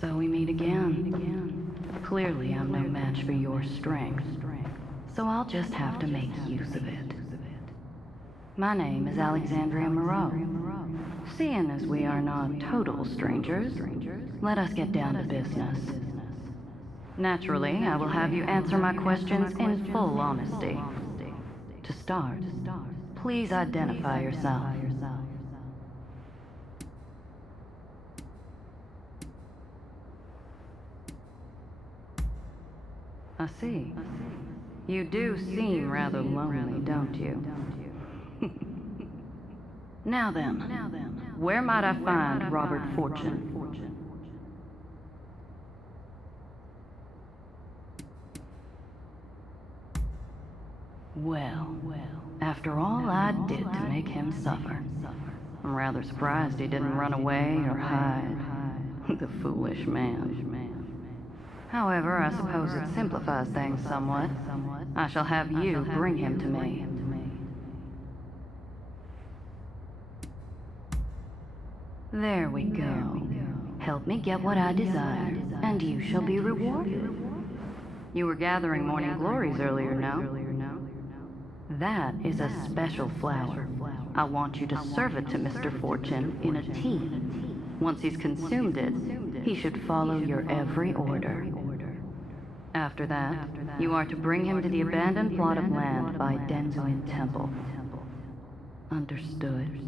So we meet again. Clearly I'm no match for your strength, so I'll just have to make use of it. My name is Alexandria Moreau. Seeing as we are not total strangers, let us get down to business. Naturally, I will have you answer my questions in full honesty. To start, please identify yourself. I see. You do seem rather lonely, don't you? Now then, where might I find Robert Fortune? Well, after all I did to make him suffer, I'm rather surprised he didn't run away or hide. The foolish man. However, I suppose it simplifies things somewhat. I shall have you bring him to me. There we go. Help me get what I desire, and you shall be rewarded. You were gathering morning glories earlier, no? That is a special flower. I want you to serve it to Mr. Fortune in a tea. Once he's consumed it, he should follow your every order. After that, you are to bring him to the abandoned plot of land by Dэнsюtai Temple. Understood?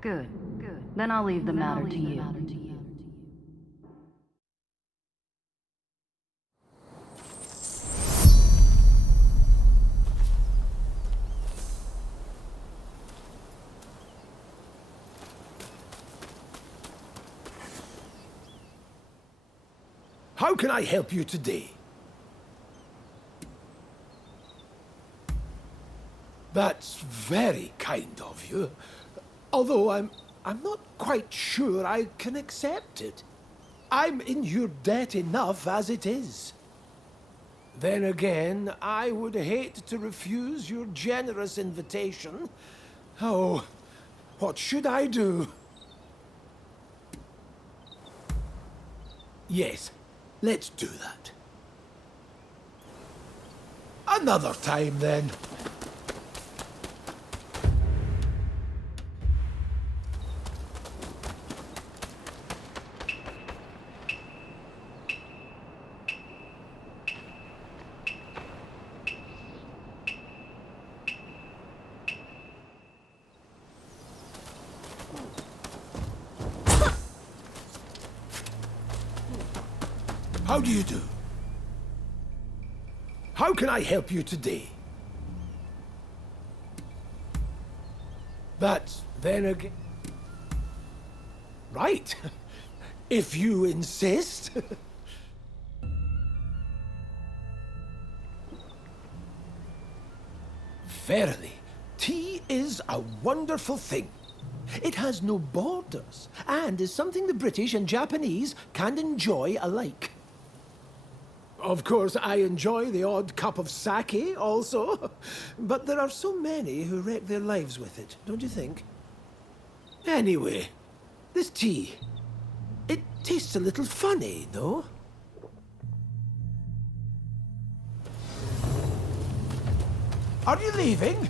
Good. Then I'll leave the matter to you. How can I help you today? That's very kind of you. Although I'm not quite sure I can accept it. I'm in your debt enough as it is. Then again, I would hate to refuse your generous invitation. Oh, what should I do? Yes. Let's do that. Another time, then. How do you do? How can I help you today? That's then again... Right. If you insist. Verily, tea is a wonderful thing. It has no borders, and is something the British and Japanese can enjoy alike. Of course, I enjoy the odd cup of sake also, but there are so many who wreck their lives with it, don't you think? Anyway, this tea, it tastes a little funny, no? Are you leaving?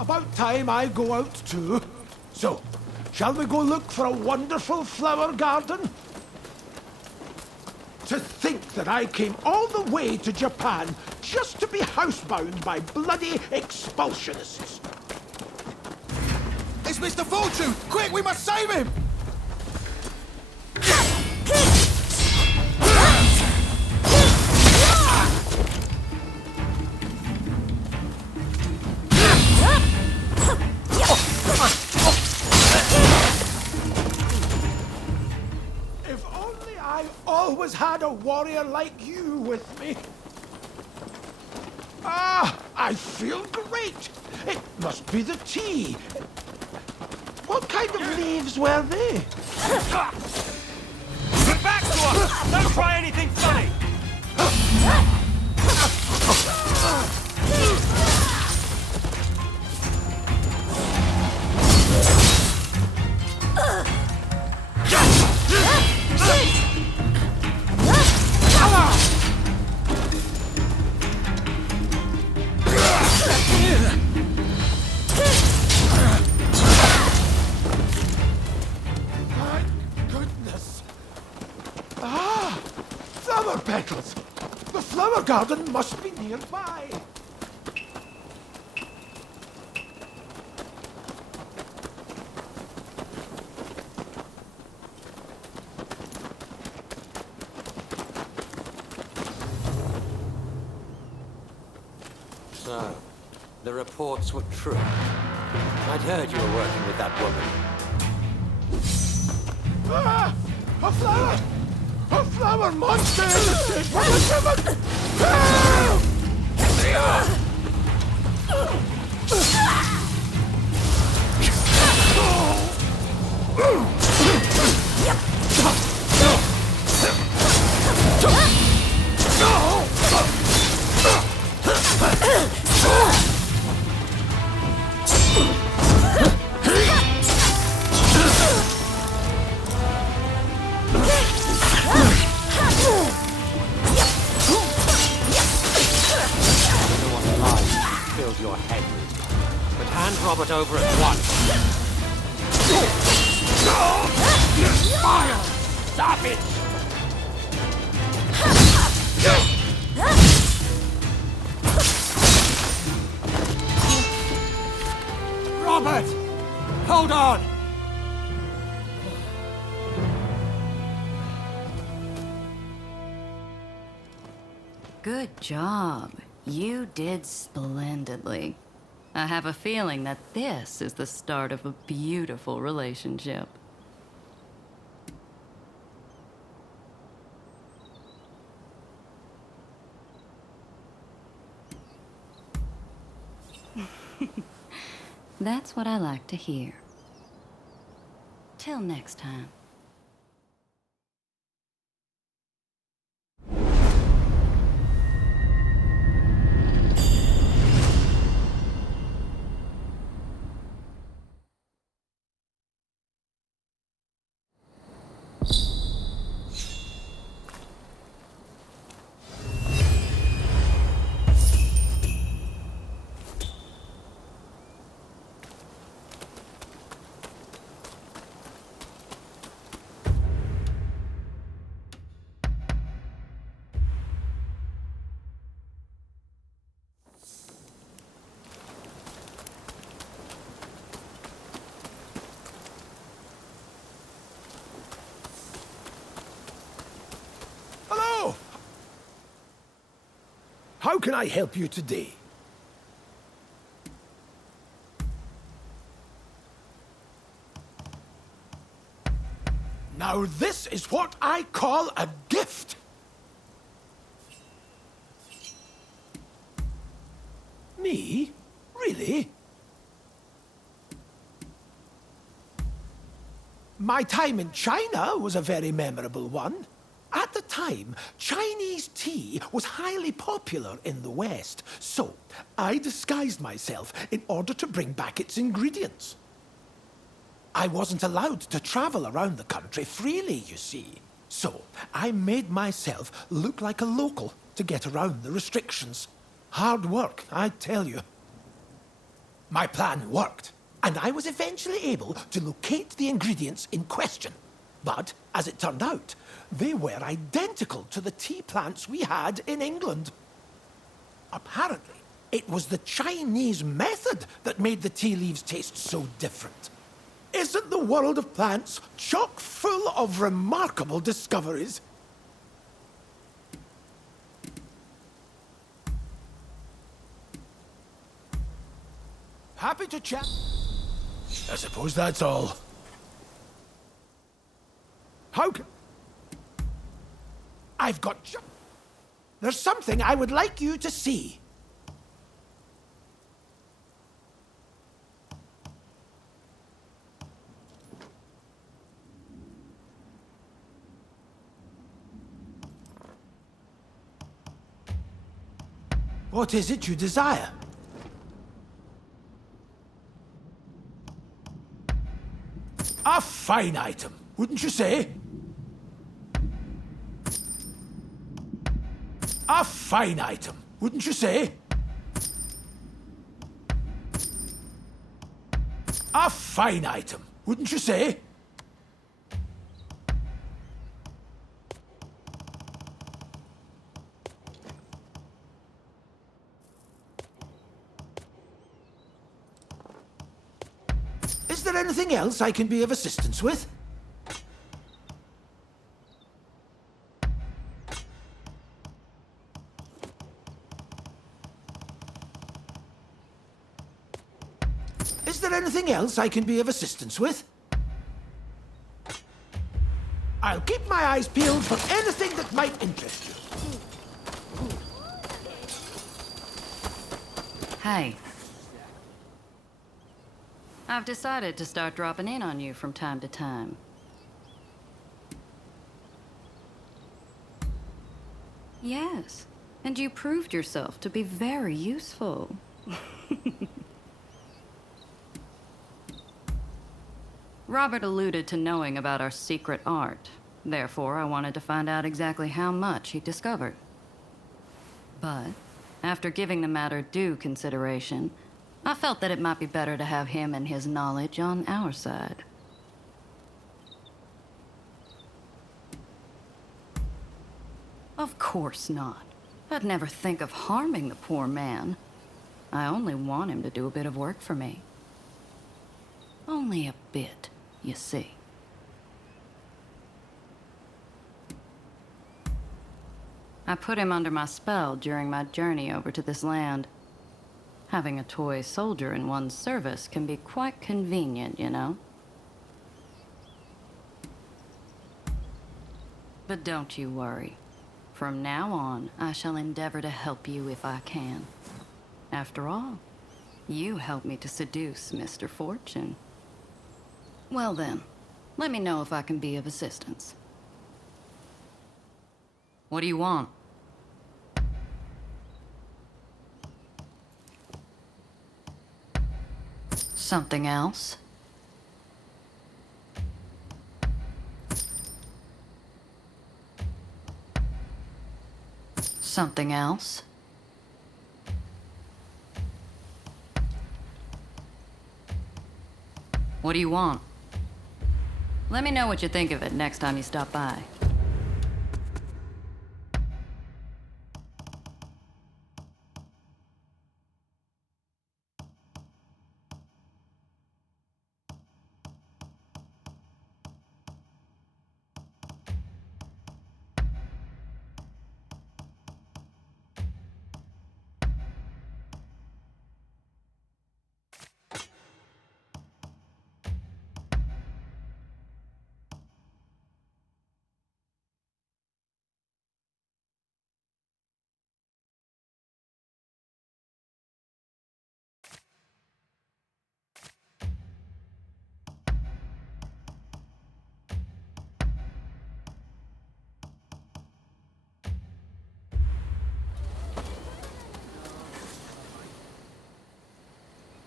About time I go out too. So, shall we go look for a wonderful flower garden? To think that I came all the way to Japan just to be housebound by bloody expulsionists. It's Mr. Fortune! Quick, we must save him! Always had a warrior like you with me. I feel great. It must be the tea. What kind of leaves were they? Get back to us! Don't try anything funny! Flower petals! The flower garden must be nearby. So, the reports were true. I'd heard you were working with that woman. Ah! A flower! A flower monster in the shape of a woman! Help! Your head with, but hand Robert over at once. Fire! Stop it! Robert! Hold on! Good job. You did splendidly. I have a feeling that this is the start of a beautiful relationship. That's what I like to hear. Till next time. How can I help you today? Now this is what I call a gift. Me? Really? My time in China was a very memorable one. At the time, Chinese tea was highly popular in the West, so I disguised myself in order to bring back its ingredients. I wasn't allowed to travel around the country freely, you see, so I made myself look like a local to get around the restrictions. Hard work, I tell you. My plan worked, and I was eventually able to locate the ingredients in question. But, as it turned out, they were identical to the tea plants we had in England. Apparently, it was the Chinese method that made the tea leaves taste so different. Isn't the world of plants chock full of remarkable discoveries? Happy to chat. I suppose that's all. How can... I've got... There's something I would like you to see. What is it you desire? A fine item, wouldn't you say? A fine item, wouldn't you say? A fine item, wouldn't you say? Is there anything else I can be of assistance with? Is there anything else I can be of assistance with? I'll keep my eyes peeled for anything that might interest you. Hey. I've decided to start dropping in on you from time to time. Yes, and you proved yourself to be very useful. Robert alluded to knowing about our secret art. Therefore, I wanted to find out exactly how much he discovered. But, after giving the matter due consideration, I felt that it might be better to have him and his knowledge on our side. Of course not. I'd never think of harming the poor man. I only want him to do a bit of work for me. Only a bit, you see. I put him under my spell during my journey over to this land. Having a toy soldier in one's service can be quite convenient, you know? But don't you worry. From now on, I shall endeavor to help you if I can. After all, you helped me to seduce Mr. Fortune. Well then, let me know if I can be of assistance. What do you want? Something else? Something else? What do you want? Let me know what you think of it next time you stop by.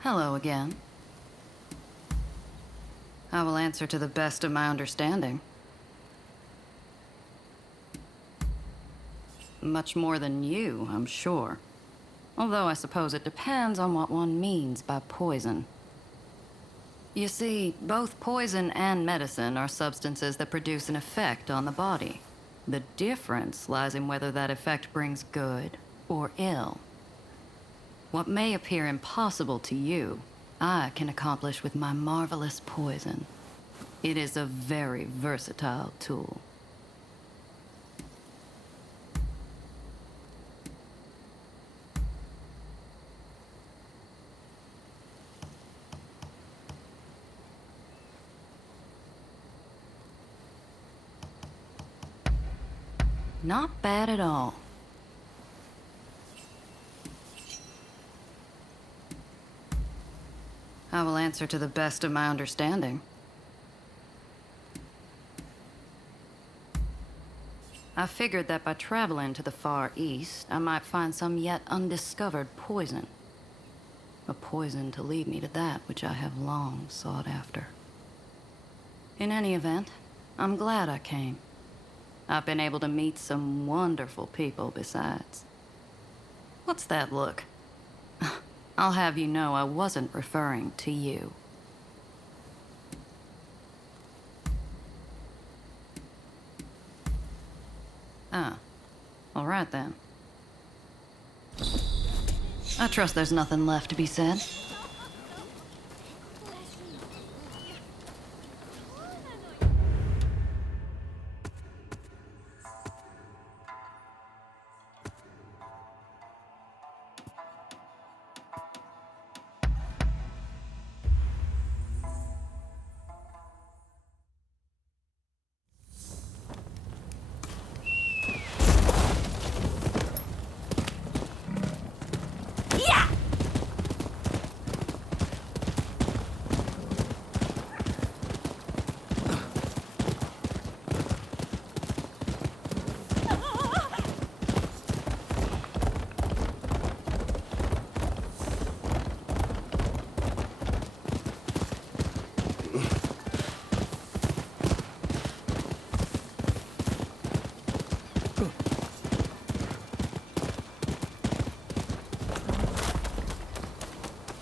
Hello again. I will answer to the best of my understanding. Much more than you, I'm sure. Although I suppose it depends on what one means by poison. You see, both poison and medicine are substances that produce an effect on the body. The difference lies in whether that effect brings good or ill. What may appear impossible to you, I can accomplish with my marvelous poison. It is a very versatile tool. Not bad at all. I will answer to the best of my understanding. I I figured that by traveling to the Far East, I might find some yet undiscovered poison. A poison to lead me to that which I have long sought after. In any event, I'm glad I came. I've been able to meet some wonderful people besides. What's that look? I'll have you know I wasn't referring to you. Ah, all right then. I trust there's nothing left to be said.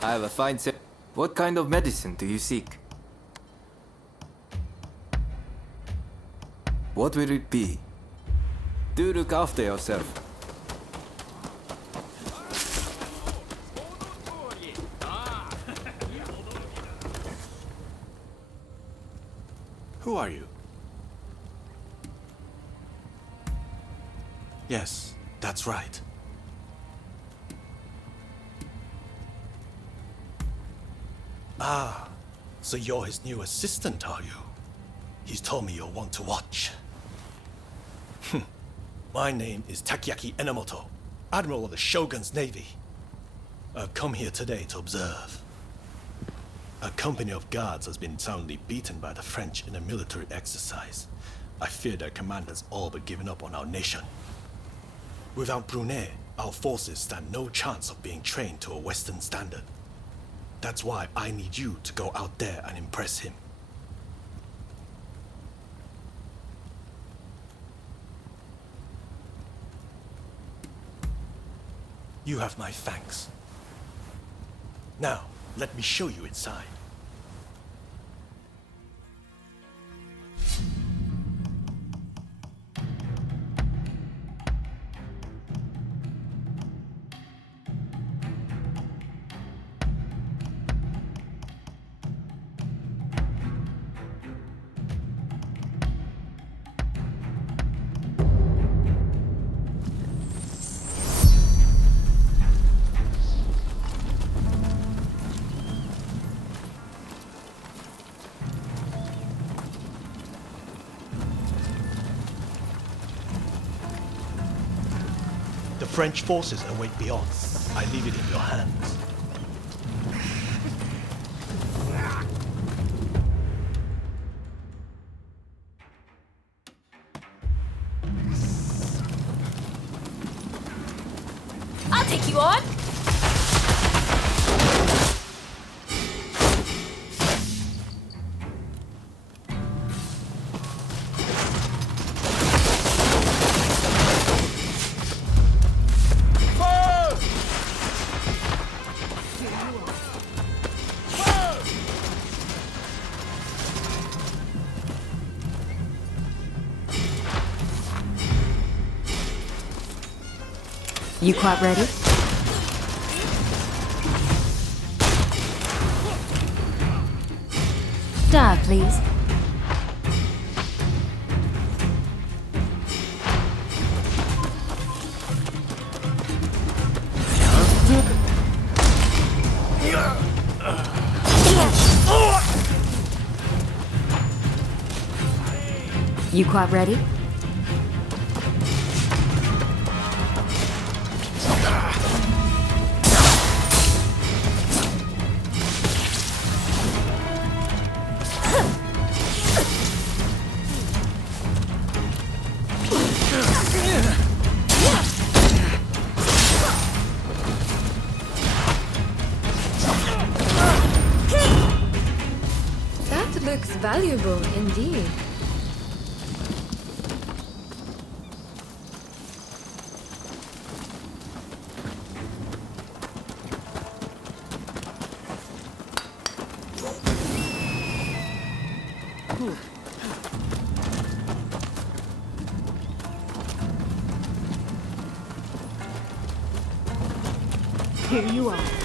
I have a fine set. What kind of medicine do you seek? What will it be? Do look after yourself. Who are you? Yes, that's right. Ah, so you're his new assistant, are you? He's told me you'll want to watch. My name is Takiaki Enomoto, Admiral of the Shogun's Navy. I've come here today to observe. A company of guards has been soundly beaten by the French in a military exercise. I fear their commanders all but given up on our nation. Without Brunei, our forces stand no chance of being trained to a Western standard. That's why I need you to go out there and impress him. You have my thanks. Now, let me show you inside. The French forces await beyond. I leave it in your hands. I'll take you on. You quite ready? Dive, please. You quite ready? Valuable indeed. Here you are.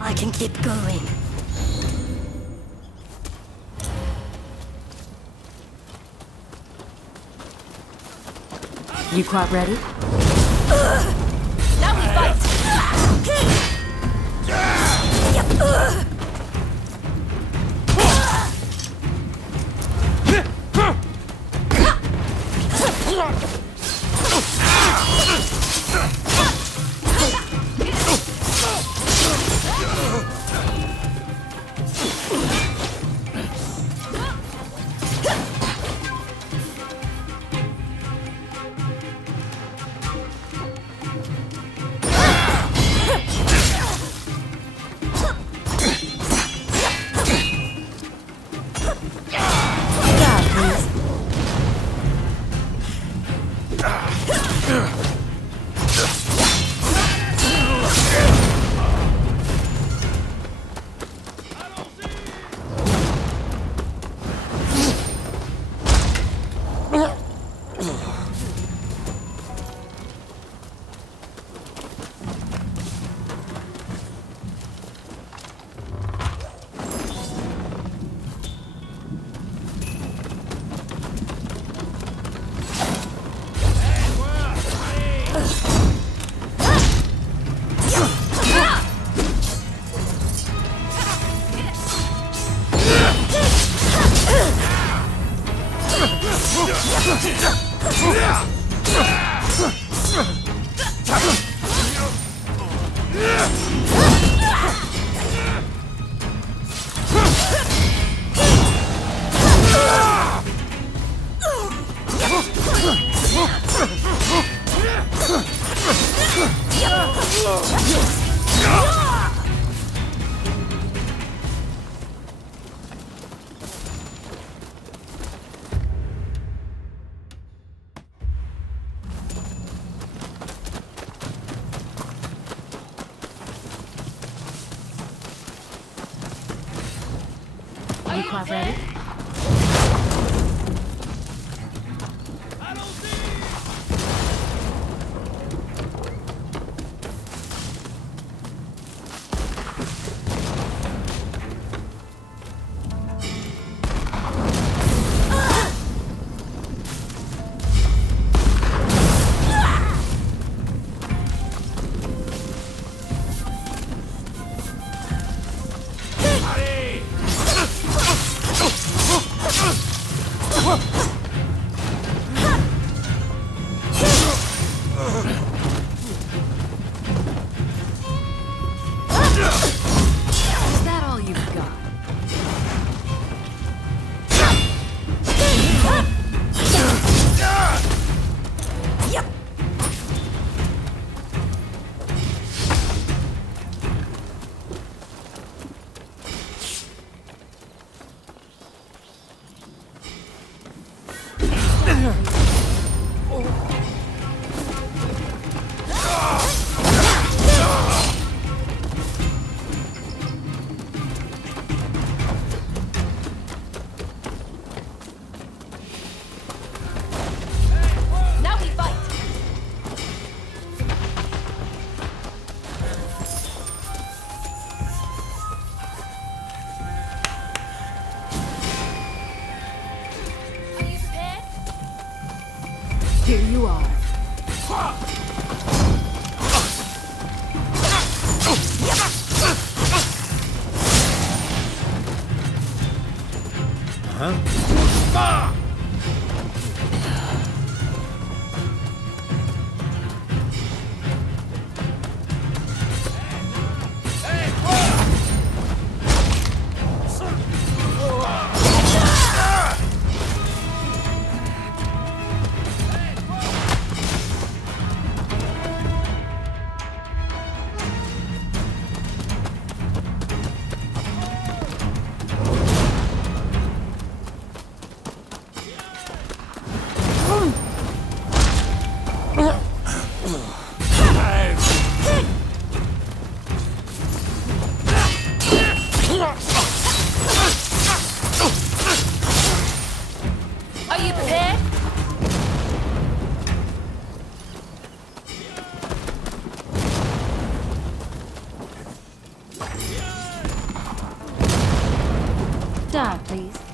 I can keep going. You quite ready? Now we fight! Clap ready? Here you are. Are you prepared? Die, please.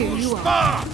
Here you are.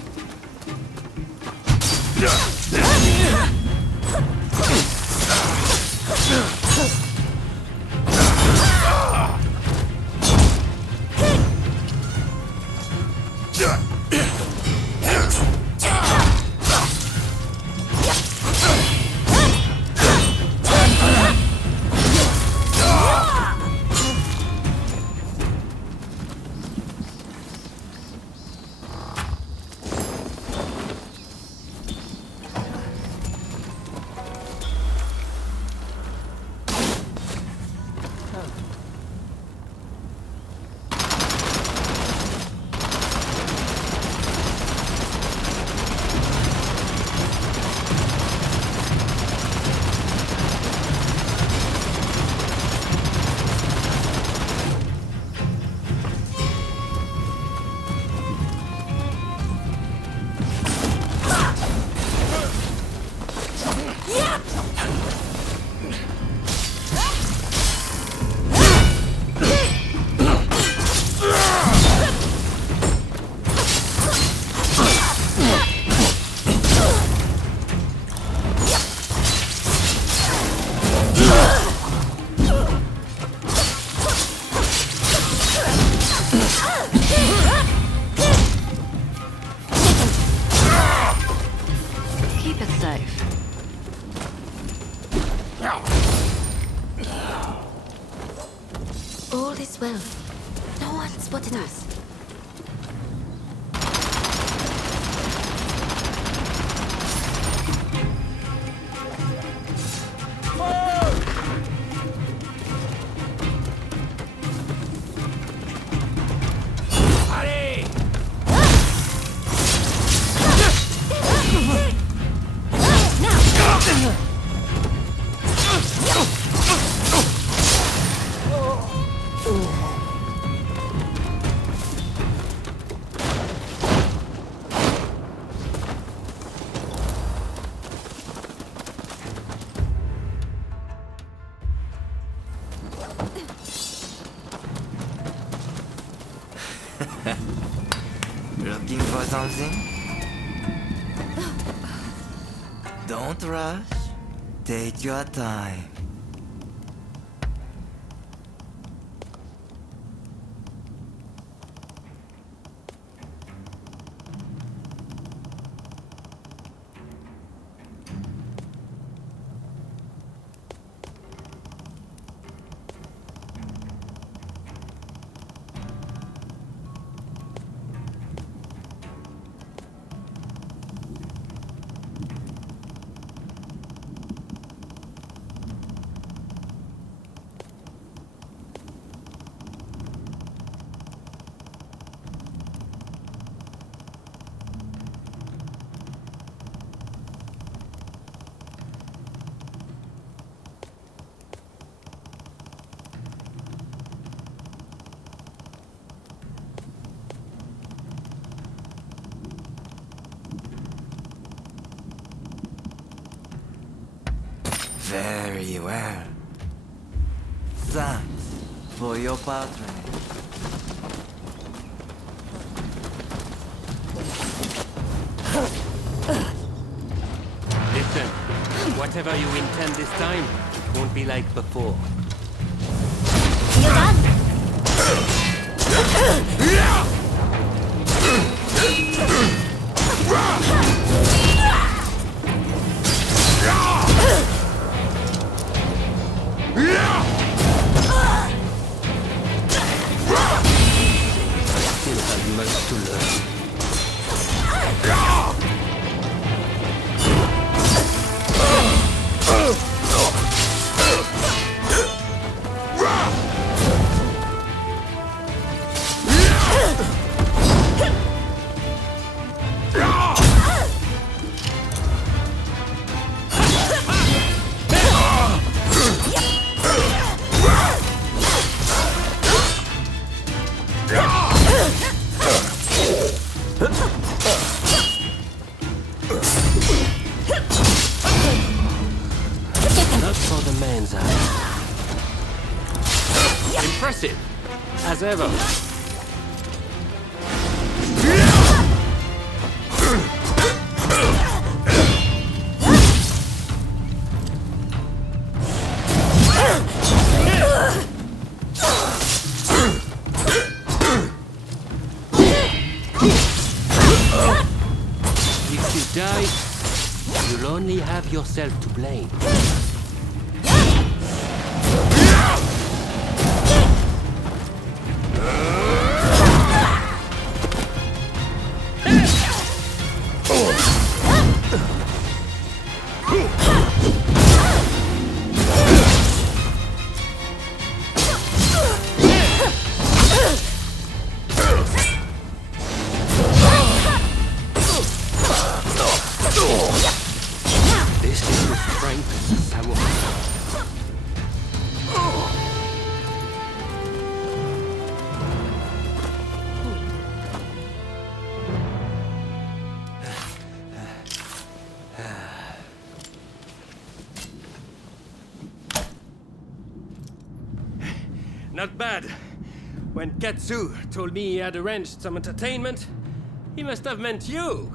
life. All is well. No one spotted us. Looking for something? Don't rush. Take your time. Very well. Thanks for your patronage. Listen, whatever you intend this time won't be like before. You're done. Still have much to learn. Not for the man's eye. Impressive, as ever. If you die, you'll only have yourself to blame. This is the strength of the samurai. Not bad. When Katsu told me he had arranged some entertainment, he must have meant you.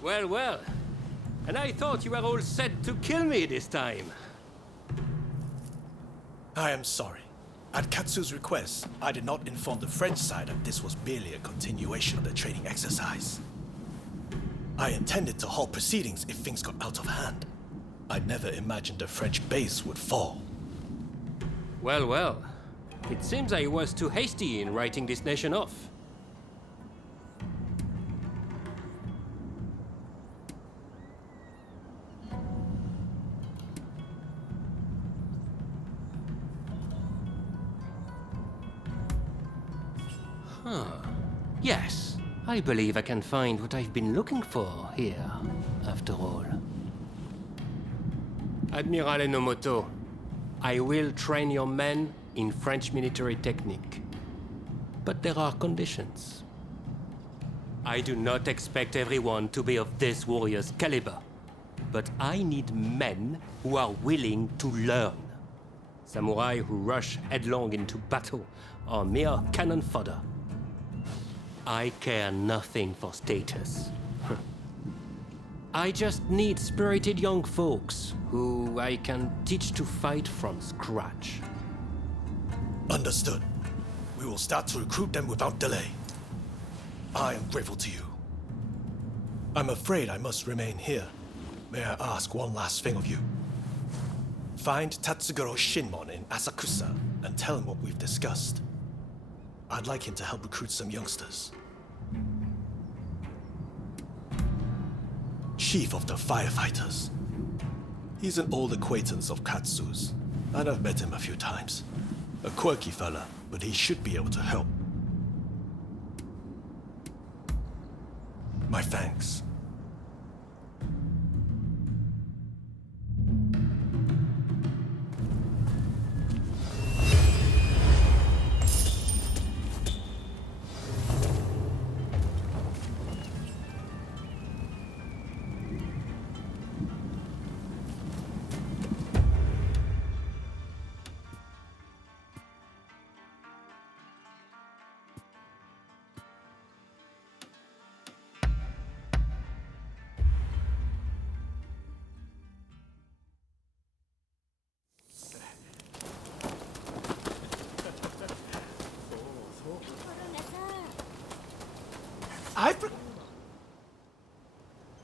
Well, well. And I thought you were all set to kill me this time. I am sorry. At Katsu's request, I did not inform the French side that this was merely a continuation of the training exercise. I intended to halt proceedings if things got out of hand. I never imagined the French base would fall. Well, well. It seems I was too hasty in writing this nation off. Yes, I believe I can find what I've been looking for here, after all. Admiral Enomoto, I will train your men in French military technique. But there are conditions. I do not expect everyone to be of this warrior's caliber, but I need men who are willing to learn. Samurai who rush headlong into battle are mere cannon fodder. I care nothing for status. I just need spirited young folks who I can teach to fight from scratch. Understood. We will start to recruit them without delay. I am grateful to you. I'm afraid I must remain here. May I ask one last thing of you? Find Tatsugoro Shinmon in Asakusa and tell him what we've discussed. I'd like him to help recruit some youngsters. Chief of the firefighters. He's an old acquaintance of Katsu's, and I've met him a few times. A quirky fella, but he should be able to help. My thanks.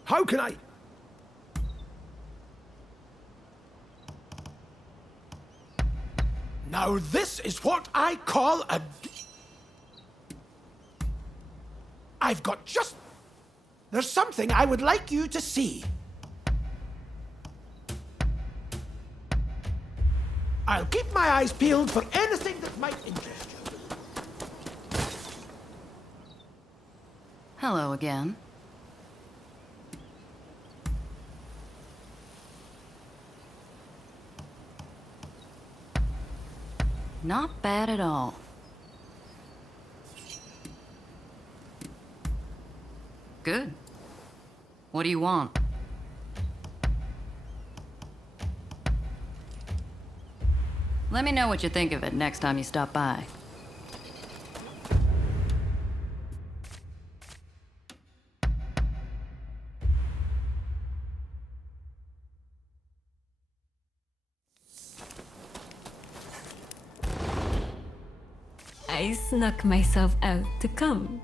How can I? Now this is what I call a... I've got just... There's something I would like you to see. I'll keep my eyes peeled for anything that might interest you. Hello again. Not bad at all. Good. What do you want? Let me know what you think of it next time you stop by. I snuck myself out to come.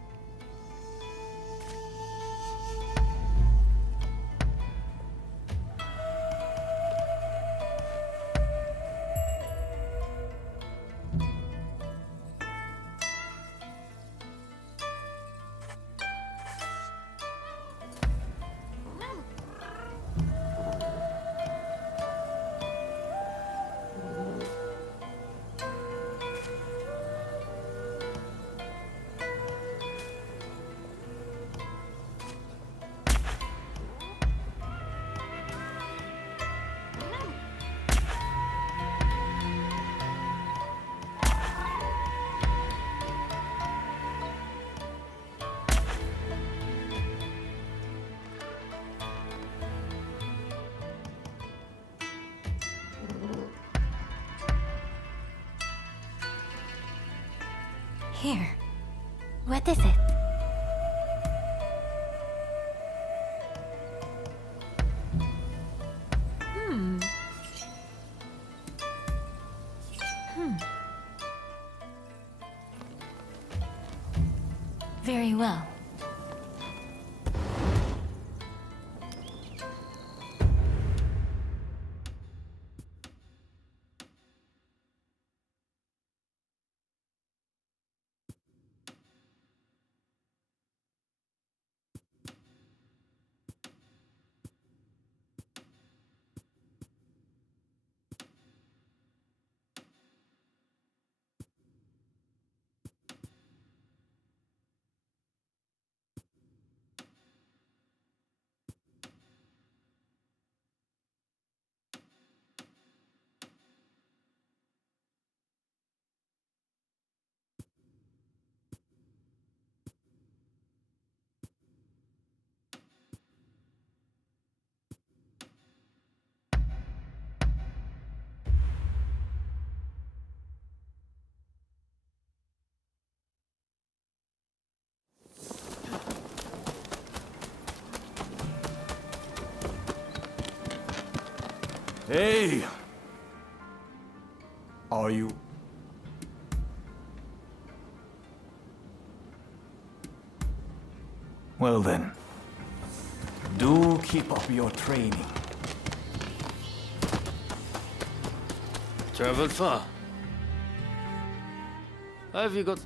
Here. What is it? Very well. Hey! Are you... Well then, do keep up your training. Traveled far. Have you got...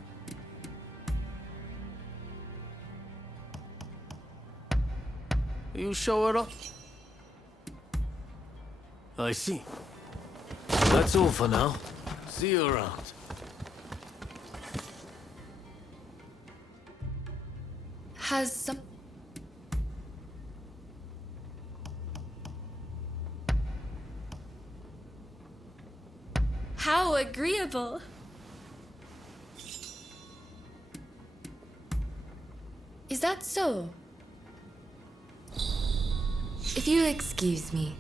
You show it up? I see. That's all for now. See you around. Has some... How agreeable! Is that so? If you'll excuse me.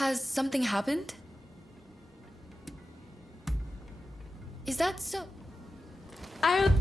Has something happened? Is that so? I'll...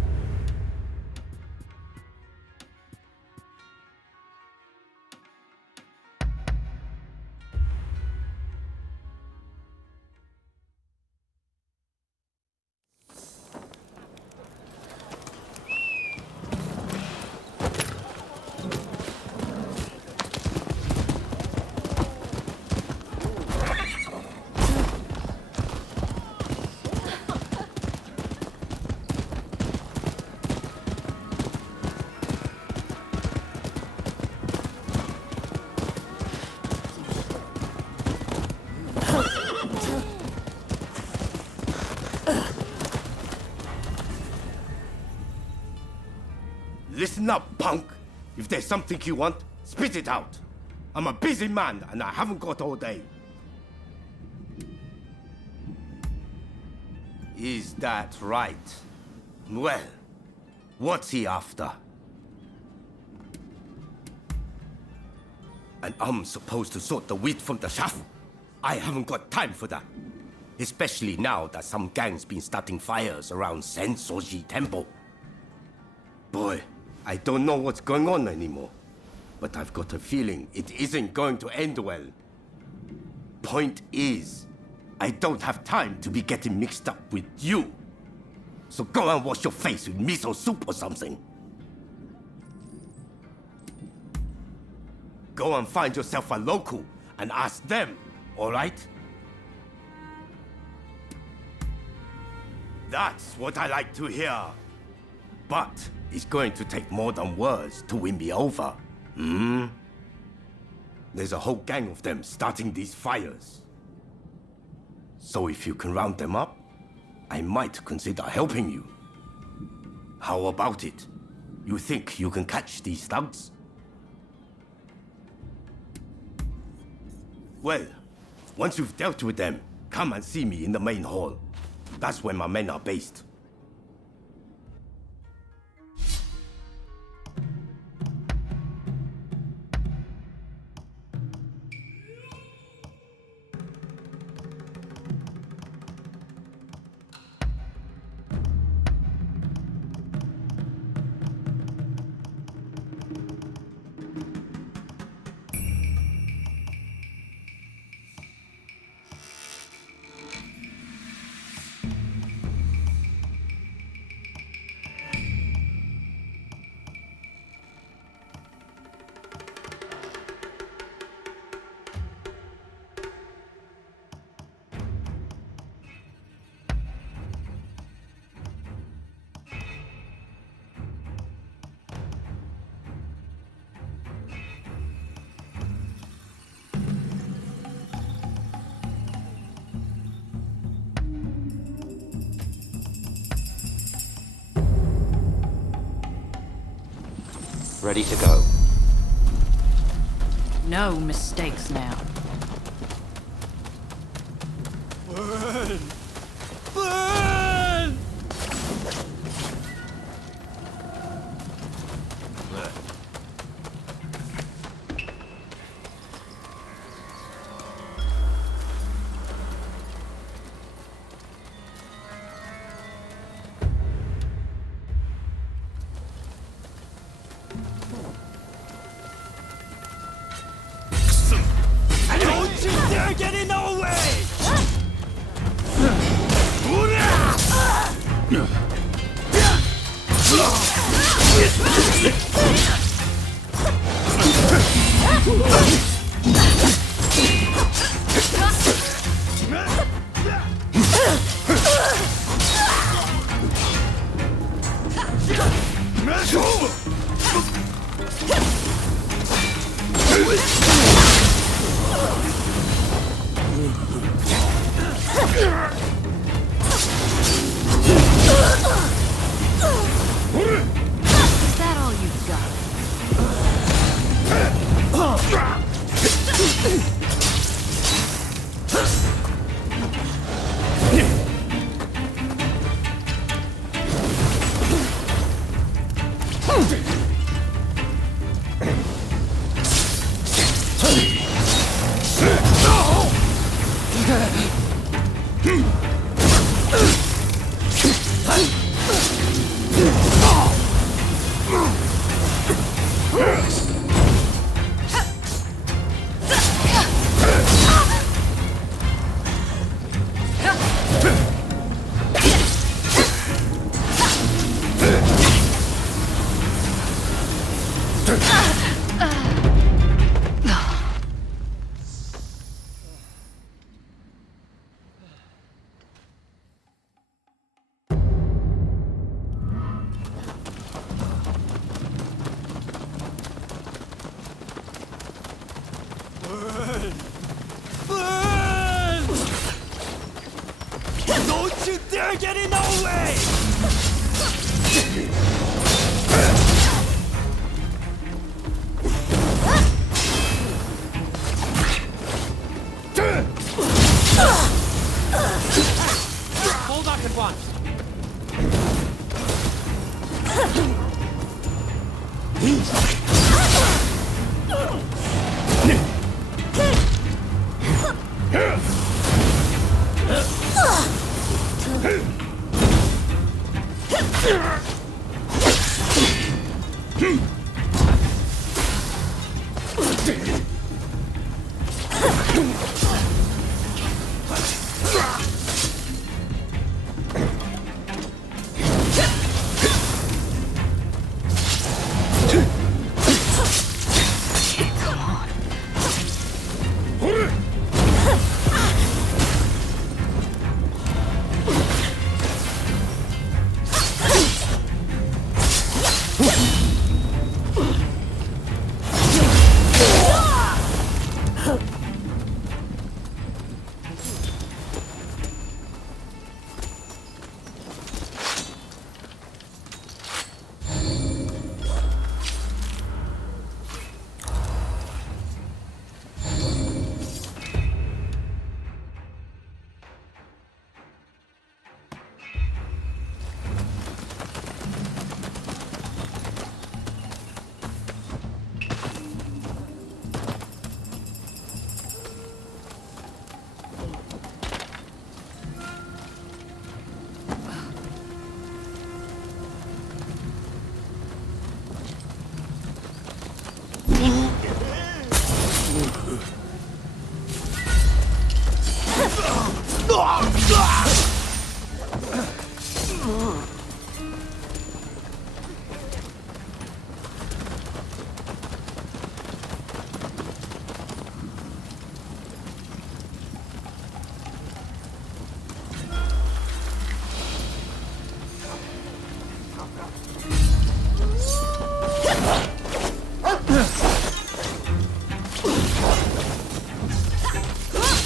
Listen up, punk. If there's something you want, spit it out. I'm a busy man and I haven't got all day. Is that right? Well, what's he after? And I'm supposed to sort the wheat from the chaff? I haven't got time for that. Especially now that some gang's been starting fires around Sensoji Temple. Boy, I don't know what's going on anymore. But I've got a feeling it isn't going to end well. Point is, I don't have time to be getting mixed up with you. So go and wash your face with miso soup or something. Go and find yourself a local and ask them, all right? That's what I like to hear. But it's going to take more than words to win me over. There's a whole gang of them starting these fires. So if you can round them up, I might consider helping you. How about it? You think you can catch these thugs? Well, once you've dealt with them, come and see me in the main hall. That's where my men are based. Ready to go. No mistakes now. Burn! Burn! Don't you dare get in our way! Is that all you've got? Burn! Burn! Don't you dare get in our way! Hold back at once.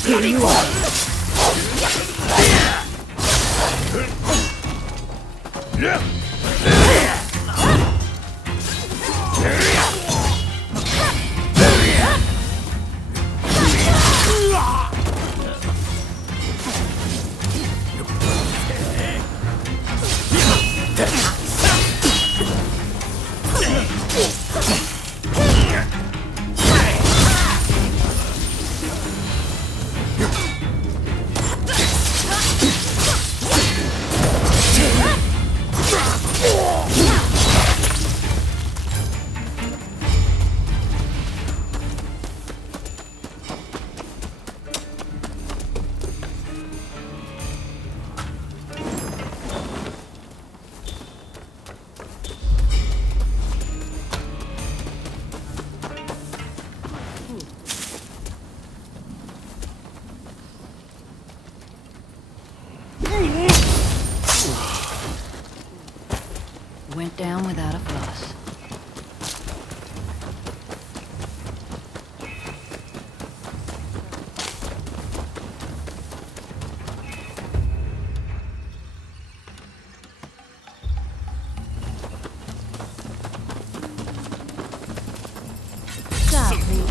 Here you are. Yeah. Went down without a fuss. Stop, please.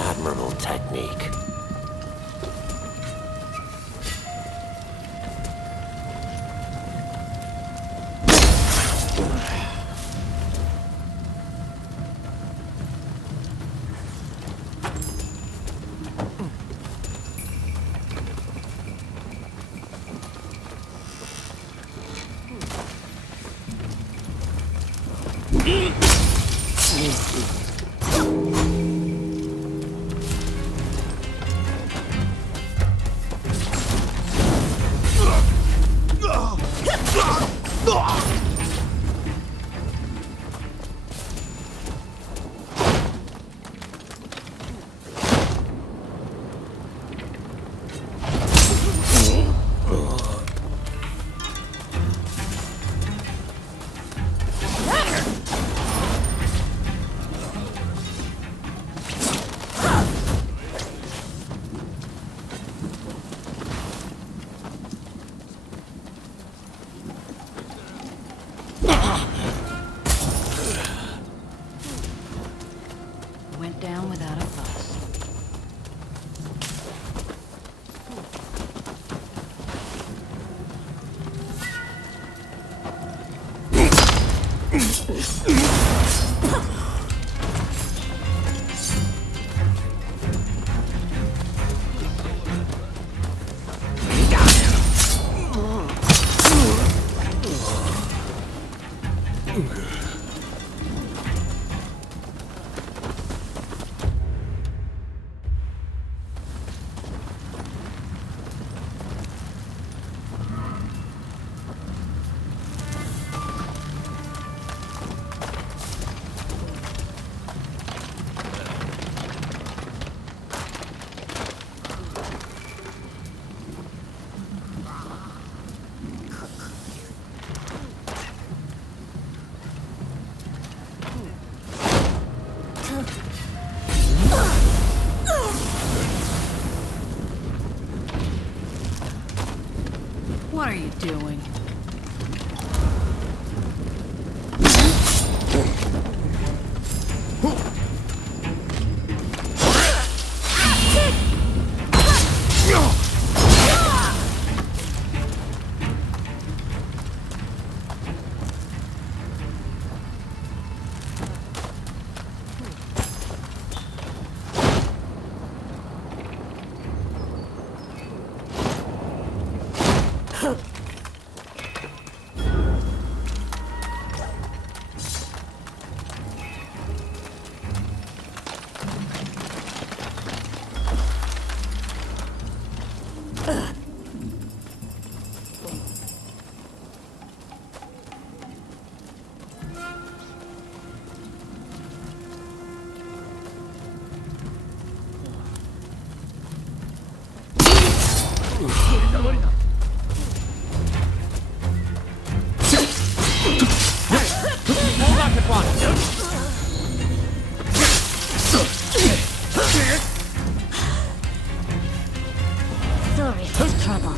Admirable technique. Went down without a fuss. What are you doing? Serious trouble.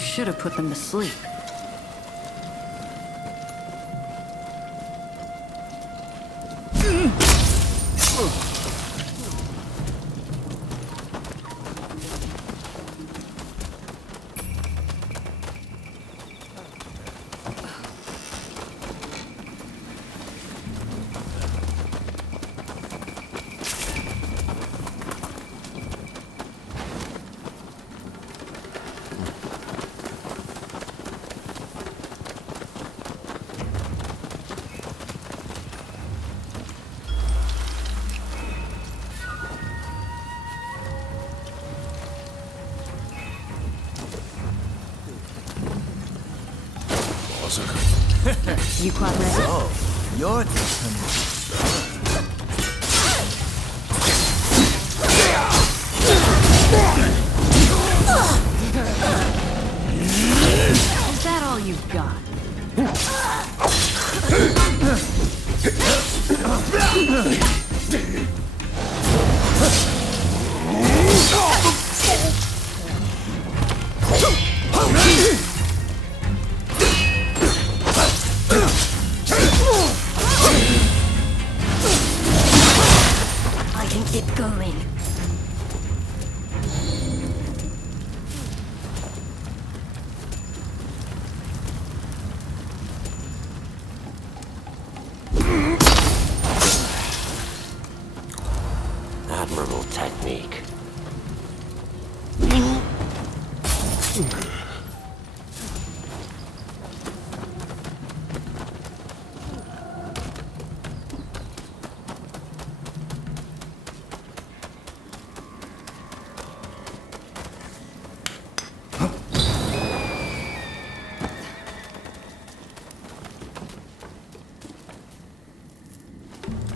should have put them to sleep. You quite ready? Oh, you're Is that all you've got? I can keep going. Admirable technique.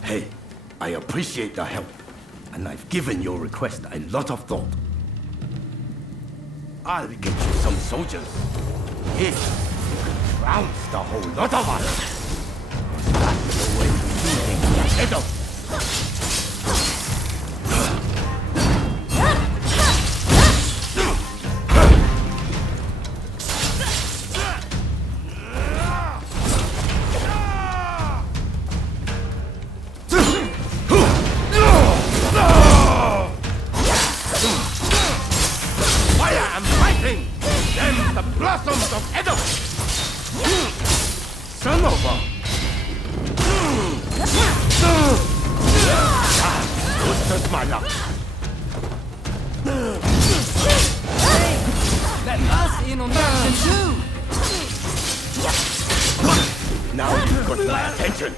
Hey, I appreciate the help, and I've given your request a lot of thought. I'll get you some soldiers. Here, rounds the whole lot of us. That's the way you do things, Edo. Now you've got my attention.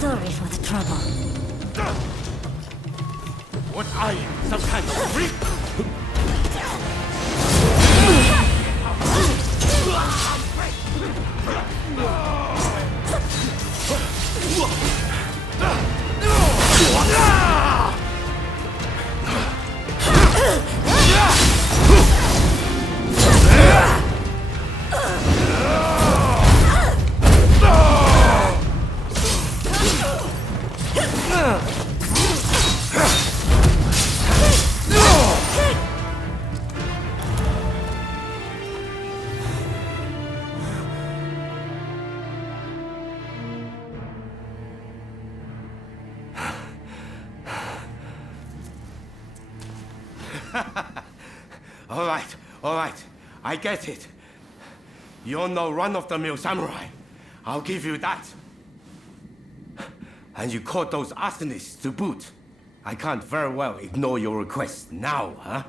Sorry for the trouble. What are you, some kind of freak? All right, I get it. You're no run-of-the-mill samurai. I'll give you that. And you caught those arsonists to boot. I can't very well ignore your request now, huh?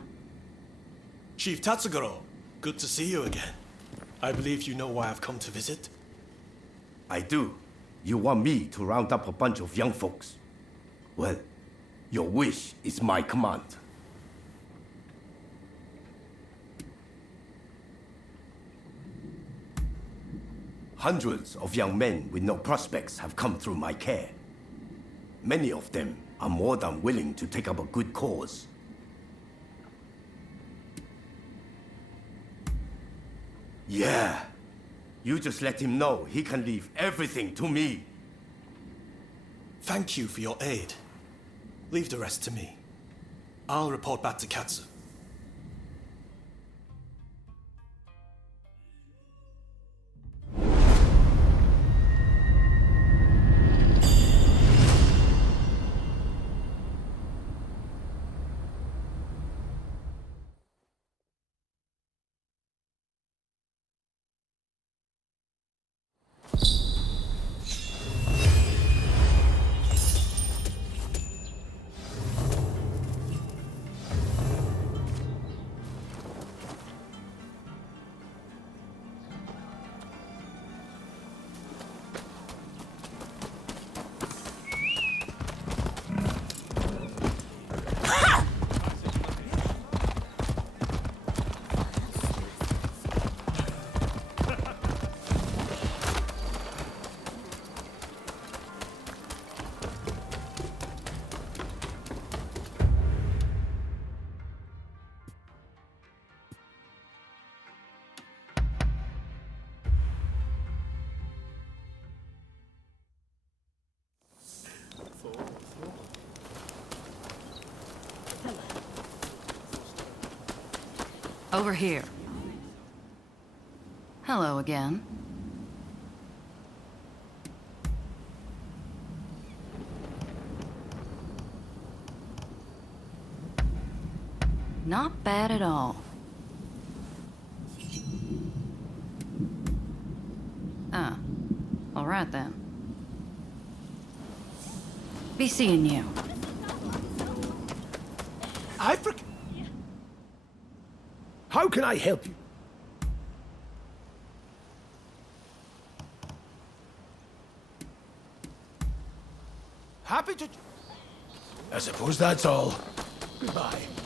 Chief Tatsugoro, good to see you again. I believe you know why I've come to visit. I do. You want me to round up a bunch of young folks. Well, your wish is my command. Hundreds of young men with no prospects have come through my care. Many of them are more than willing to take up a good cause. Yeah. You just let him know he can leave everything to me. Thank you for your aid. Leave the rest to me. I'll report back to Katsu. Over here. Hello again. Not bad at all. Ah, all right then. Be seeing you. How can I help you? Happy to... I suppose that's all. Goodbye.